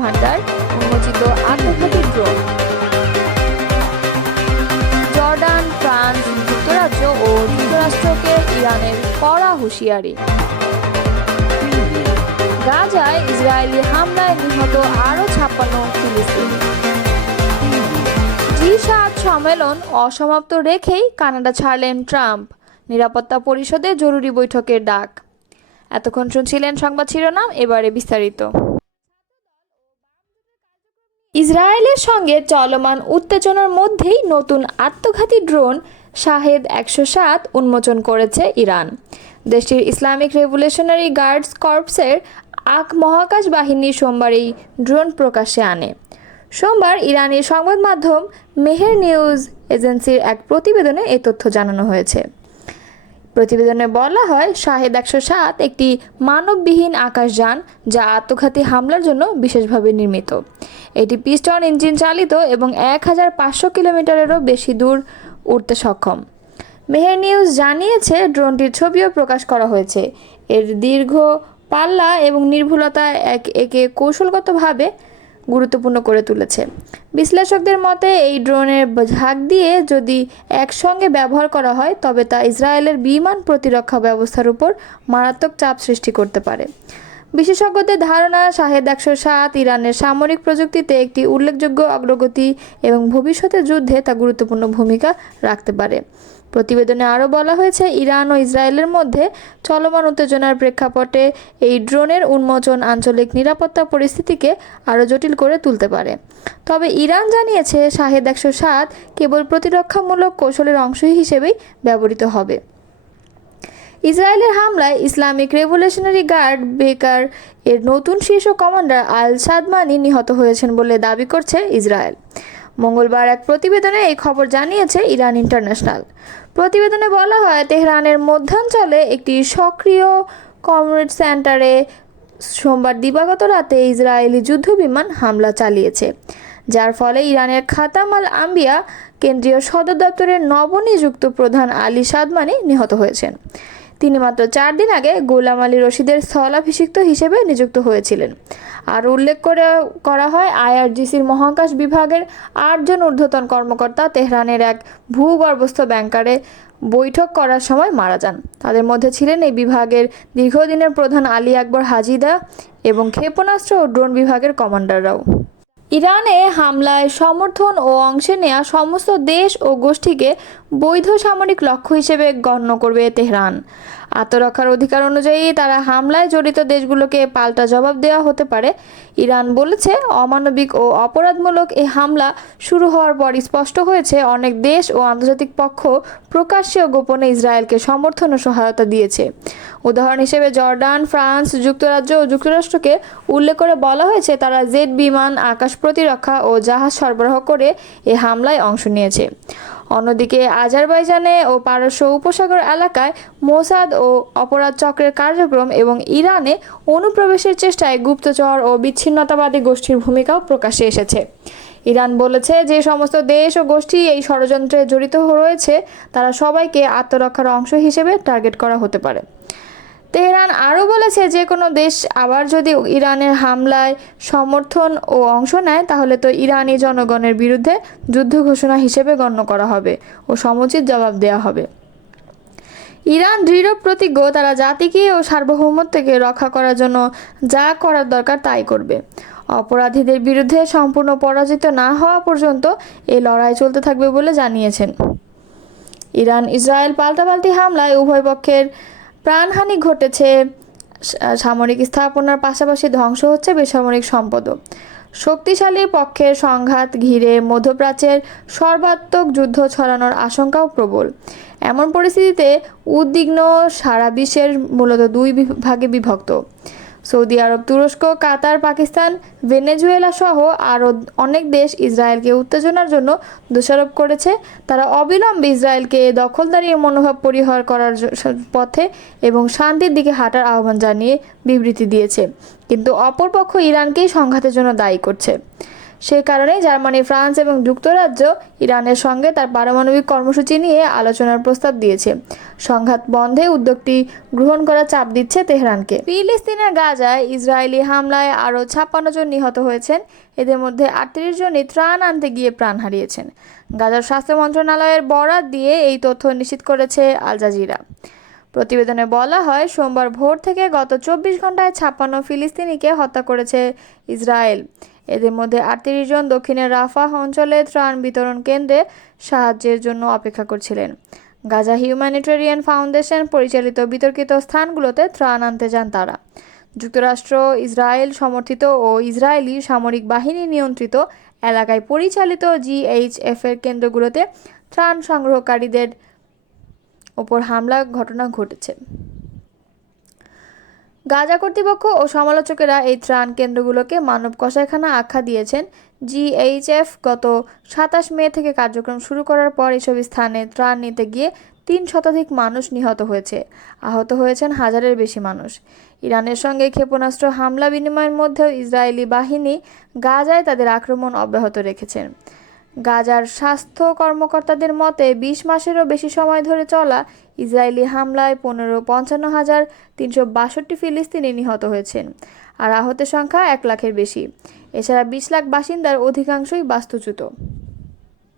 ভাণ্ডার উন্মোচিত আত্মঘাতী ড্রোন। জর্ডান, ফ্রান্স, যুক্তরাজ্য ও যুক্তরাষ্ট্রকে ইরানের কড়া হুঁশিয়ারি। গাজায় ইসরায়েলি হামলায় নিহত আরও ছাপ্পান্ন ফিলিস্তিনি। জি সাত সম্মেলন অসমাপ্ত রেখেই কানাডা ছাড়লেন ট্রাম্প। নিরাপত্তা পরিষদে জরুরি বৈঠকের ডাক। এতক্ষণ শুনছিলেন সংবাদ শিরোনাম, এবারে বিস্তারিত। ইসরায়েলের সঙ্গে চলমান উত্তেজনার মধ্যেই নতুন আত্মঘাতী ড্রোন শাহেদ একশো সাত উন্মোচন করেছে ইরান। দেশটির ইসলামিক রেভলিউশনারি গার্ডস কর্পসের আক মহাকাশ বাহিনী সোমবার এই ড্রোন প্রকাশে আনে। সোমবার ইরানের সংবাদ মাধ্যম মেহের নিউজ এজেন্সির এক প্রতিবেদনে এ তথ্য জানানো হয়েছে। প্রতিবেদনে বলা হয়, শাহেদ একশো সাত একটি মানববিহীন আকাশযান যা আত্মঘাতী হামলার জন্য বিশেষভাবে নির্মিত। এটি পিস্টন ইঞ্জিন চালিত এবং এক হাজার পাঁচশো কিলোমিটারেরও বেশি দূর উঠতে সক্ষম। মেহের নিউজ জানিয়েছে, ড্রোনটির ছবিও প্রকাশ করা হয়েছে। এর দীর্ঘ পাল্লা এবং নির্ভুলতা এক একে কৌশলগতভাবে গুরুত্বপূর্ণ করে তুলেছে। বিশ্লেষকদের মতে, এই ড্রোনের ঝাঁক দিয়ে যদি একসঙ্গে ব্যবহার করা হয়, তবে তা ইসরায়েলের বিমান প্রতিরক্ষা ব্যবস্থার উপর মারাত্মক চাপ সৃষ্টি করতে পারে। বিশেষজ্ঞদের ধারণা, শাহেদ একশো সাত ইরানের সামরিক প্রযুক্তিতে একটি উল্লেখযোগ্য অগ্রগতি এবং ভবিষ্যতের যুদ্ধে তা গুরুত্বপূর্ণ ভূমিকা রাখতে পারে। প্রতিবেদনে আরও বলা হয়েছে, ইরান ও ইসরায়েলের মধ্যে চলমান উত্তেজনার প্রেক্ষাপটে এই ড্রোনের উন্মোচন আঞ্চলিক নিরাপত্তা পরিস্থিতিকে আরও জটিল করে তুলতে পারে। তবে ইরান জানিয়েছে, শাহেদ একশো সাত কেবল প্রতিরক্ষামূলক কৌশলের অংশ হিসেবেই ব্যবহৃত হবে। ইসরায়েলের হামলায় ইসলামিক রেভলিউশনারি গার্ড বেকার এর নতুন শীর্ষ কমান্ডার আল সাদমানি নিহত হয়েছেন বলে দাবি করছে ইসরায়েল। মঙ্গলবার এক প্রতিবেদনে এই খবর জানিয়েছে ইরান ইন্টারন্যাশনাল। প্রতিবেদনে বলা হয়, তেহরানের মধ্যাঞ্চলে একটি সক্রিয় কমরেড সেন্টারে সোমবার দিবাগত রাতে ইসরায়েলি যুদ্ধবিমান হামলা চালিয়েছে, যার ফলে ইরানের খাতাম আল আম্বিয়া, কেন্দ্রীয় সদর দপ্তরের নবনিযুক্ত প্রধান আলী সাদমানি নিহত হয়েছেন। তিনি মাত্র চার দিন আগে গোলাম আলী রশিদের স্থলাভিষিক্ত হিসেবে নিযুক্ত হয়েছিলেন। আর উল্লেখ করে, করা হয়, আইআরজিসির মহাকাশ বিভাগের আটজন ঊর্ধ্বতন কর্মকর্তা তেহরানের এক ভূগর্ভস্থ ব্যাংকারে বৈঠক করার সময় মারা যান। তাদের মধ্যে ছিলেন এই বিভাগের দীর্ঘদিনের প্রধান আলী আকবর হাজিদা এবং ক্ষেপণাস্ত্র ও ড্রোন বিভাগের কমান্ডাররাও। ইরানে হামলায় সমর্থন ও অংশে নেওয়া সমস্ত দেশ ও গোষ্ঠীকে বৈধ সামরিক লক্ষ্য হিসেবে গণ্য করবে তেহরান। আত্মরক্ষার অধিকার অনুযায়ী তারা হামলায় জড়িত দেশগুলোকে পাল্টা জবাব দেওয়া হতে পারে। ইরান বলেছে, অমানবিক ও অপরাধমূলক এই হামলা শুরু হওয়ার পর স্পষ্ট হয়েছে, অনেক দেশ ও আন্তর্জাতিক পক্ষ প্রকাশ্যে ও গোপনে ইসরায়েলকে সমর্থন ও সহায়তা দিয়েছে। উদাহরণ হিসেবে জর্ডান, ফ্রান্স, যুক্তরাজ্য ও যুক্তরাষ্ট্রকে উল্লেখ করে বলা হয়েছে, তারা জেট বিমান, আকাশ প্রতিরক্ষা ও জাহাজ সরবরাহ করে এ হামলায় অংশ নিয়েছে। অন্যদিকে আজারবাইজানে ও পারস্য উপসাগর এলাকায় মোসাদ ও অপরাধ চক্রের কার্যক্রম এবং ইরানে অনুপ্রবেশের চেষ্টায় গুপ্তচর ও বিচ্ছিন্নতাবাদী গোষ্ঠীর ভূমিকাও প্রকাশে এসেছে। ইরান বলেছে যে সমস্ত দেশ ও গোষ্ঠী এই ষড়যন্ত্রে জড়িত রয়েছে তারা সবাইকে আত্মরক্ষার অংশ হিসেবে টার্গেট করা হতে পারে। তেহরান আরও বলেছে যে কোনো দেশ আবার যদি ইরানের হামলায় সমর্থন ও অংশ নেয়, তাহলে তো ইরানি জনগণের বিরুদ্ধে যুদ্ধ ঘোষণা হিসেবে গণ্য করা হবে ও সমুচিত জবাব দেওয়া হবে। ইরান দৃঢ় প্রতিজ্ঞ, তারা জাতিকে ও সার্বভৌমত্বকে রক্ষা করার জন্য যা করার দরকার তাই করবে। অপরাধীদের বিরুদ্ধে সম্পূর্ণ পরাজিত না হওয়া পর্যন্ত এই লড়াই চলতে থাকবে বলে জানিয়েছেন। ইরান ইসরায়েল পাল্টাপাল্টি হামলায় উভয় পক্ষের প্রাণহানি ঘটেছে। সামরিক স্থাপনার পাশাপাশি ধ্বংস হচ্ছে বেসামরিক সম্পদও। শক্তিশালী পক্ষের সংঘাত ঘিরে মধ্যপ্রাচ্যের সর্বাত্মক যুদ্ধ ছড়ানোর আশঙ্কাও প্রবল। এমন পরিস্থিতিতে উদ্বিগ্ন সারা বিশ্বের মূলত দুই বিভাগে বিভক্ত। সৌদি আরব, তুরস্ক, কাতার, পাকিস্তান, ভেনেজুয়েলা সহ আরও অনেক দেশ ইসরায়েলকে উত্তেজনার জন্য দোষারোপ করেছে। তারা অবিলম্বে ইসরায়েলকে দখলদারির মনোভাব পরিহার করার পথে এবং শান্তির দিকে হাঁটার আহ্বান জানিয়ে বিবৃতি দিয়েছে। কিন্তু অপরপক্ষ ইরানকেই সংঘাতের জন্য দায়ী করছে। সেই কারণে জার্মানি, ফ্রান্স এবং যুক্তরাজ্য ইরানের সঙ্গে তার পারমাণবিক কর্মসূচি নিয়ে আলোচনার প্রস্তাব দিয়েছে। সংঘাত বন্ধে উদ্যোগটি গ্রহণ করার চাপ দিচ্ছে তেহরানকে। ফিলিস্তিনের গাজায় ইসরায়েলি হামলায় আরও ছাপ্পান্ন জন নিহত হয়েছেন। এদের মধ্যে আটত্রিশ জনই ত্রাণ আনতে গিয়ে প্রাণ হারিয়েছেন। গাজার স্বাস্থ্য মন্ত্রণালয়ের বরাত দিয়ে এই তথ্য নিশ্চিত করেছে আল জাজিরা। প্রতিবেদনে বলা হয়, সোমবার ভোর থেকে গত চব্বিশ ঘন্টায় ছাপ্পান্ন ফিলিস্তিনিকে হত্যা করেছে ইসরায়েল। এদের মধ্যে আটত্রিশ জন দক্ষিণের রাফাহ অঞ্চলে ত্রাণ বিতরণ কেন্দ্রে সাহায্যের জন্য অপেক্ষা করছিলেন। গাজা হিউম্যানিটেরিয়ান ফাউন্ডেশন পরিচালিত বিতর্কিত স্থানগুলোতে ত্রাণ আনতে যান তারা। যুক্তরাষ্ট্র, ইসরায়েল সমর্থিত ও ইসরায়েলি সামরিক বাহিনী নিয়ন্ত্রিত এলাকায় পরিচালিত জিএইচএফ এর কেন্দ্রগুলোতে ত্রাণ সংগ্রহকারীদের ওপর হামলা ঘটনা ঘটেছে। গাজা কর্তৃপক্ষ ও সমালোচকেরা এই ত্রাণ কেন্দ্রগুলোকে মানব কষাইখানা আখ্যা দিয়েছেন। জিএইচএফ গত সাতাশ মে থেকে কার্যক্রম শুরু করার পর এসব স্থানে ত্রাণ নিতে গিয়ে তিন শতাধিক মানুষ নিহত হয়েছে। আহত হয়েছেন হাজারের বেশি মানুষ। ইরানের সঙ্গে ক্ষেপণাস্ত্র হামলা বিনিময়ের মধ্যেও ইসরায়েলি বাহিনী গাজায় তাদের আক্রমণ অব্যাহত রেখেছেন গাজার স্বাস্থ্য কর্মকর্তাদের মতে, বিশ মাসেরও বেশি সময় ধরে চলা ইসরায়েলি হামলায় পনেরো পঞ্চান্ন হাজার তিনশো বাষট্টি ফিলিস্তিনি নিহত হয়েছেন, আর আহতের সংখ্যা এক লাখের বেশি। এছাড়া বিশ লাখ বাসিন্দার অধিকাংশই বাস্তুচ্যুত।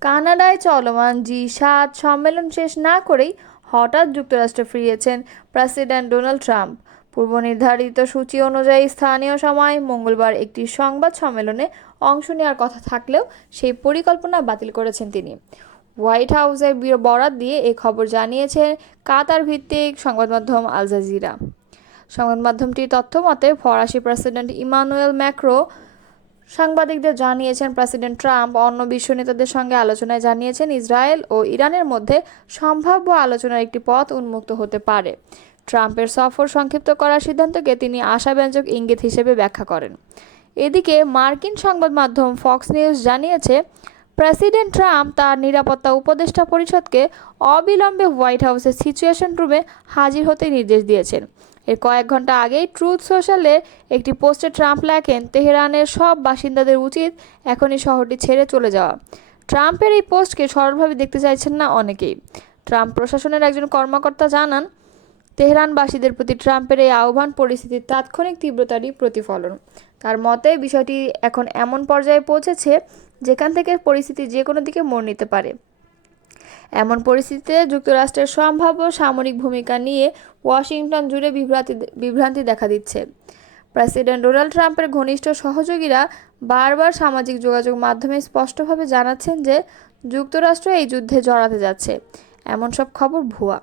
কানাডায় চলমান জি সাত সম্মেলন শেষ না করেই হঠাৎ যুক্তরাষ্ট্রে ফিরিয়েছেন প্রেসিডেন্ট ডোনাল্ড ট্রাম্প। পূর্ব নির্ধারিত সূচি অনুযায়ী স্থানীয় সময় মঙ্গলবার একটি সংবাদ সম্মেলনে অংশ নেওয়ার কথা থাকলেও সেই পরিকল্পনা বাতিল করেছেন তিনি। হোয়াইট হাউসের বিরো- বরাত দিয়ে এ খবর জানিয়েছে কাতার ভিত্তিক সংবাদ মাধ্যম আল জাজিরা। সংবাদ মাধ্যমটির তথ্য মতে, ফরাসি প্রেসিডেন্ট ইমানুয়েল ম্যাক্রো সাংবাদিকদের জানিয়েছেন, প্রেসিডেন্ট ট্রাম্প অন্য বিশ্ব নেতাদের সঙ্গে আলোচনায় জানিয়েছেন, ইসরায়েল ও ইরানের মধ্যে সম্ভাব্য আলোচনার একটি পথ উন্মুক্ত হতে পারে। ট্রাম্পের সফর সংক্ষিপ্ত করার সিদ্ধান্তকে তিনি আশাব্যঞ্জক ইঙ্গিত হিসেবে ব্যাখ্যা করেন। এদিকে মার্কিন সংবাদ মাধ্যম ফক্স নিউজ জানিয়েছে, প্রেসিডেন্ট ট্রাম্প তার নিরাপত্তা উপদেষ্টা পরিষদকে অবিলম্বে হোয়াইট হাউসের সিচুয়েশন রুমে হাজির হতে নির্দেশ দিয়েছেন। এর কয়েক ঘণ্টা আগেই ট্রুথ সোশ্যালে একটি পোস্টে ট্রাম্প লেখেন, তেহরানের সব বাসিন্দাদের উচিত এখনই শহরটি ছেড়ে চলে যাওয়া। ট্রাম্পের এই পোস্টকে সরলভাবে দেখতে চাইছেন না অনেকেই। ট্রাম্প প্রশাসনের একজন কর্মকর্তা জানান তেহরানবাসীদের প্রতি ট্রাম্পের এই আহ্বান পরিস্থিতির তাৎক্ষণিক তীব্রতারই প্রতিফলন। তার মতে, বিষয়টি এখন এমন পর্যায়ে পৌঁছেছে যেখান থেকে পরিস্থিতি যে কোনো দিকে মোড় নিতে পারে। এমন পরিস্থিতিতে যুক্তরাষ্ট্রের সম্ভাব্য সামরিক ভূমিকা নিয়ে ওয়াশিংটন জুড়ে বিভ্রান্তি বিভ্রান্তি দেখা দিচ্ছে। প্রেসিডেন্ট ডোনাল্ড ট্রাম্পের ঘনিষ্ঠ সহযোগীরা বারবার সামাজিক যোগাযোগ মাধ্যমে স্পষ্টভাবে জানাচ্ছেন যে যুক্তরাষ্ট্র এই যুদ্ধে জড়াতে যাচ্ছে। এমন সব খবর ভুয়া।